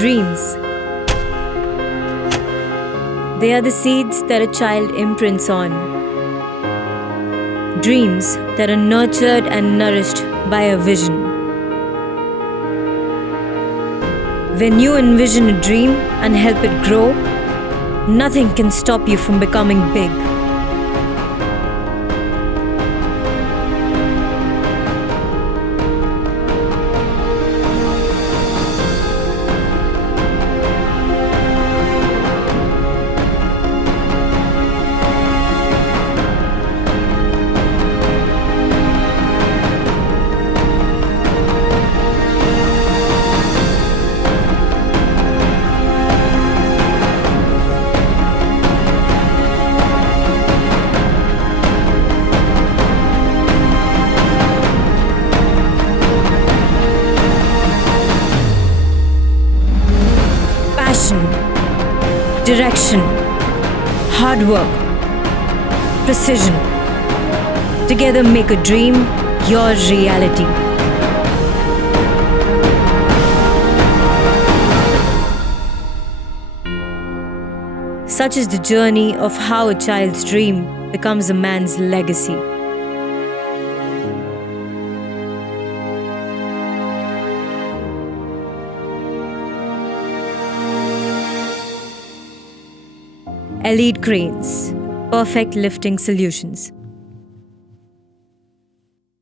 Dreams. They are the seeds that a child imprints on. Dreams that are nurtured and nourished by a vision. When you envision a dream and help it grow, nothing can stop you from becoming big. Passion, direction, hard work, precision. Together make a dream your reality. Such is the journey of how a child's dream becomes a man's legacy. EOT Cranes, perfect lifting solutions.